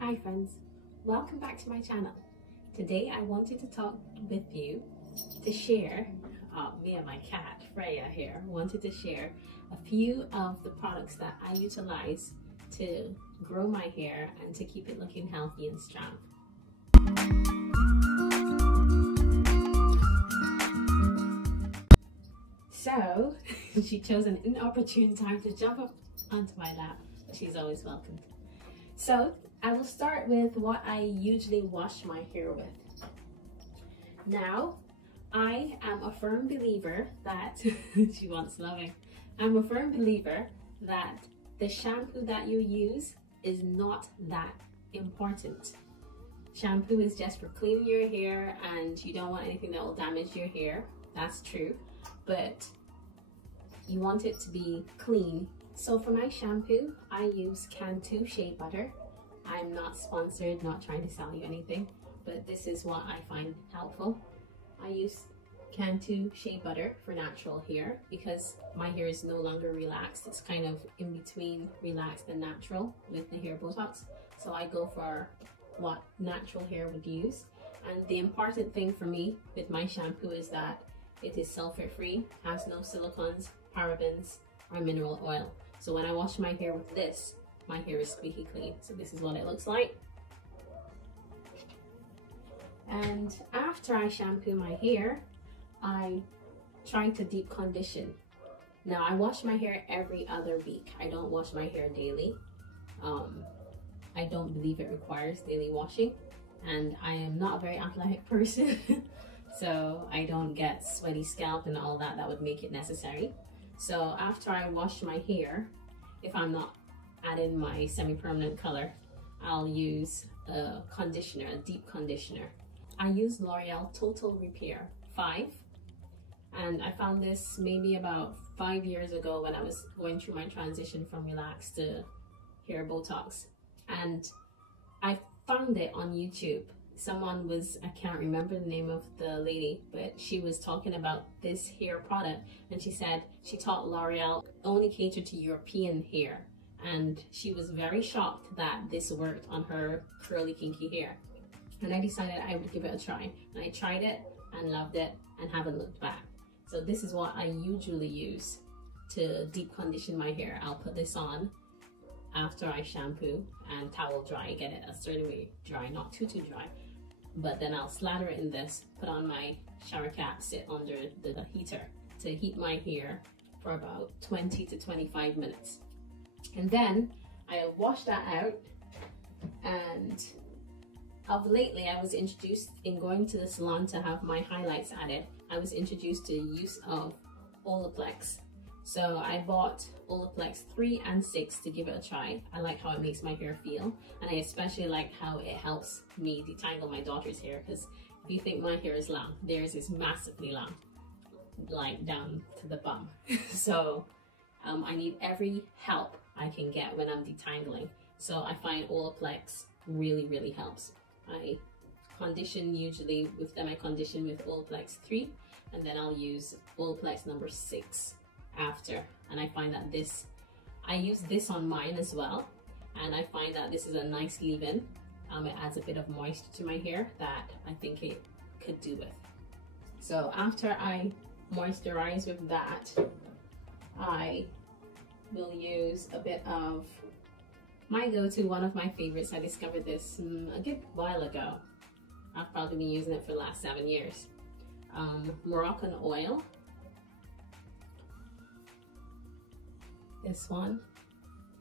Hi friends, welcome back to my channel. Today I wanted to talk with you to share, me and my cat Freya here, wanted to share a few of the products that I utilize to grow my hair and to keep it looking healthy and strong. So she chose an inopportune time to jump up onto my lap, but she's always welcome. So I will start with what I usually wash my hair with. Now, I am a firm believer that, she wants loving, I'm a firm believer that the shampoo that you use is not that important. Shampoo is just for cleaning your hair and you don't want anything that will damage your hair. That's true, but you want it to be clean. So for my shampoo, I use Cantu Shea Butter. I'm not sponsored, not trying to sell you anything, but this is what I find helpful. I use Cantu Shea Butter for natural hair because my hair is no longer relaxed. It's kind of in between relaxed and natural with the hair Botox. So I go for what natural hair would use. And the important thing for me with my shampoo is that it is sulfate-free, has no silicones, parabens, or mineral oil. So when I wash my hair with this, my hair is squeaky clean. So this is what it looks like. And after I shampoo my hair, I try to deep condition. Now I wash my hair every other week. I don't wash my hair daily. I don't believe it requires daily washing. And I am not a very athletic person. So I don't get sweaty scalp and all that would make it necessary. So after I wash my hair, if I'm not adding my semi-permanent color, I'll use a conditioner, a deep conditioner. I use L'Oreal Total Repair 5, and I found this maybe about 5 years ago when I was going through my transition from relaxed to hair Botox. And I found it on YouTube. Someone was, I can't remember the name of the lady, but she was talking about this hair product, and she said she thought L'Oreal only catered to European hair. And she was very shocked that this worked on her curly, kinky hair. And I decided I would give it a try. And I tried it and loved it and haven't looked back. So this is what I usually use to deep condition my hair. I'll put this on after I shampoo and towel dry, get it a certain way dry, not too dry. But then I'll slather it in this, put on my shower cap, sit under the heater to heat my hair for about 20 to 25 minutes. And then I wash that out, and of lately I was introduced, in going to the salon to have my highlights added, I was introduced to the use of Olaplex. So I bought Olaplex 3 and 6 to give it a try. I like how it makes my hair feel, and I especially like how it helps me detangle my daughter's hair, because if you think my hair is long, theirs is massively long, like down to the bum. So I need every help I can get when I'm detangling. So I find Olaplex really helps. I condition usually with them, I condition with Olaplex 3, and then I'll use Olaplex number 6 after. And I find that this, I use this on mine as well, and I find that this is a nice leave-in. It adds a bit of moisture to my hair that I think it could do with. So after I moisturize with that, I will use a bit of my go-to, one of my favorites. I discovered this a good while ago. I've probably been using it for the last 7 years. Moroccan oil. This one.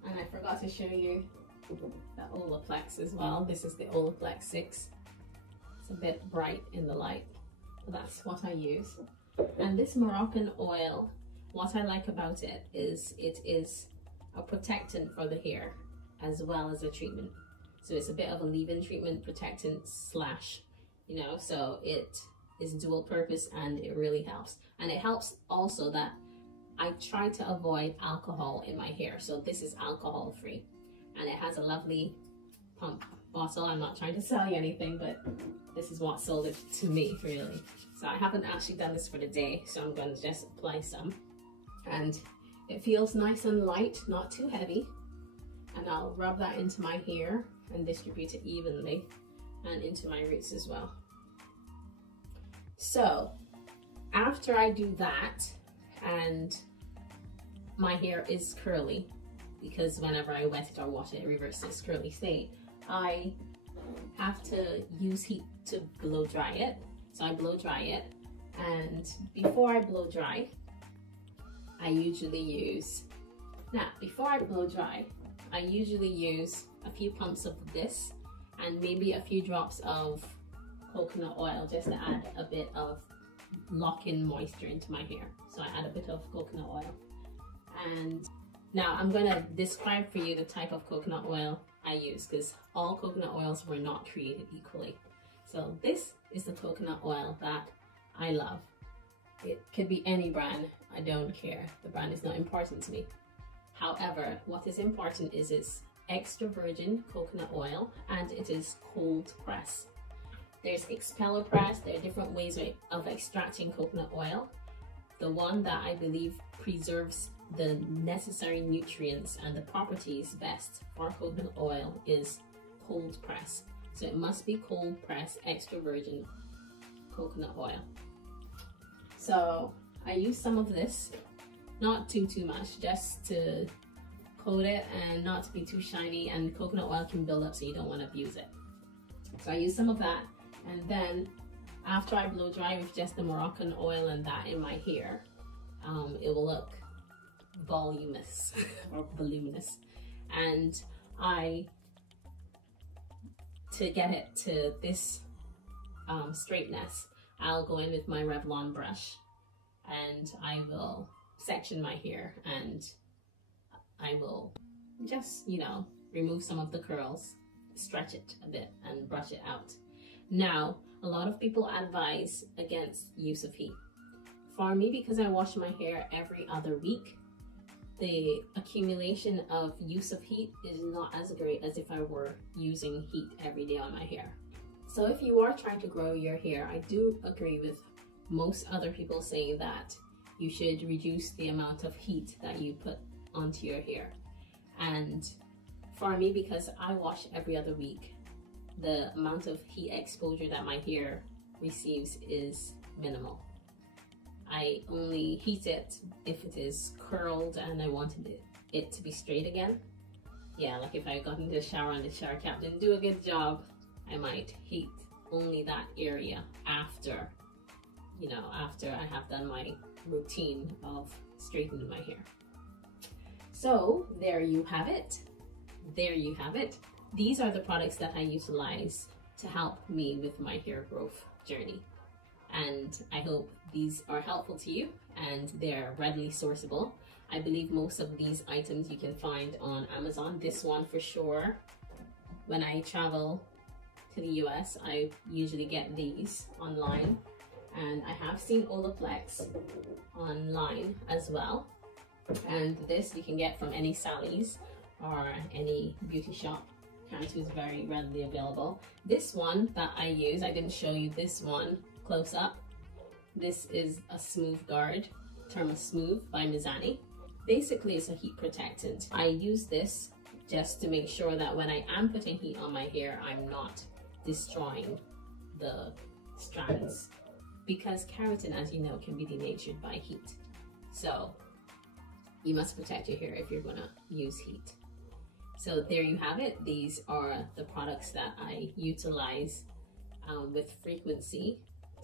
And I forgot to show you the Olaplex as well. This is the Olaplex 6. It's a bit bright in the light, but that's what I use. And this Moroccan oil, what I like about it is a protectant for the hair as well as a treatment. So it's a bit of a leave-in treatment, protectant slash, you know, so it is dual purpose and it really helps. And it helps also that I try to avoid alcohol in my hair. So this is alcohol free, and it has a lovely pump bottle. I'm not trying to sell you anything, but this is what sold it to me, really. So I haven't actually done this for the day, so I'm going to just apply some. And it feels nice and light, not too heavy. And I'll rub that into my hair and distribute it evenly and into my roots as well. So after I do that, and my hair is curly, because whenever I wet it or wash it, it reverses its curly state, I have to use heat to blow dry it. So I blow dry it, and before I blow dry, I usually use a few pumps of this and maybe a few drops of coconut oil, just to add a bit of lock-in moisture into my hair. So I add a bit of coconut oil. And now I'm gonna describe for you the type of coconut oil I use, because all coconut oils were not created equally. So this is the coconut oil that I love. It could be any brand, I don't care. The brand is not important to me. However, what is important is it's extra virgin coconut oil and it is cold press. There's expeller press, there are different ways of extracting coconut oil. The one that I believe preserves the necessary nutrients and the properties best for coconut oil is cold press. So it must be cold press extra virgin coconut oil. So I use some of this, not too much, just to coat it and not to be too shiny, and coconut oil can build up so you don't want to abuse it. So I use some of that, and then after I blow dry with just the Moroccan oil and that in my hair, it will look voluminous or voluminous. And to get it to this straightness, I'll go in with my Revlon brush and I will section my hair, and I will just, you know, remove some of the curls, stretch it a bit and brush it out. Now, a lot of people advise against use of heat. For me, because I wash my hair every other week, the accumulation of use of heat is not as great as if I were using heat every day on my hair. So if you are trying to grow your hair, I do agree with most other people saying that you should reduce the amount of heat that you put onto your hair. And for me, because I wash every other week, the amount of heat exposure that my hair receives is minimal. I only heat it if it is curled and I wanted it to be straight again. Yeah, like if I got into the shower and the shower cap didn't do a good job, I might heat only that area after, you know, after I have done my routine of straightening my hair. So there you have it. There you have it. These are the products that I utilize to help me with my hair growth journey. And I hope these are helpful to you and they're readily sourceable. I believe most of these items you can find on Amazon. This one for sure. When I travel to the US, I usually get these online. And I have seen Olaplex online as well. And this you can get from any Sally's or any beauty shop. Cantu is very readily available. This one that I use, I didn't show you this one close up. This is a Smooth Guard, Therma Smooth by Mizani. Basically, it's a heat protectant. I use this just to make sure that when I am putting heat on my hair, I'm not destroying the strands, because keratin, as you know, can be denatured by heat. So you must protect your hair if you're gonna use heat. So there you have it. These are the products that I utilize with frequency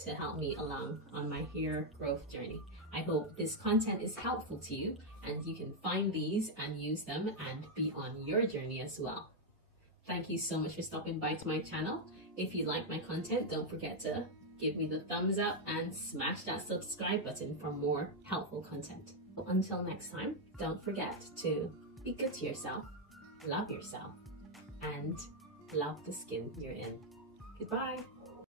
to help me along on my hair growth journey. I hope this content is helpful to you and you can find these and use them and be on your journey as well. Thank you so much for stopping by to my channel. If you like my content, don't forget to give me the thumbs up and smash that subscribe button for more helpful content. Until next time, don't forget to be good to yourself, love yourself, and love the skin you're in. Goodbye.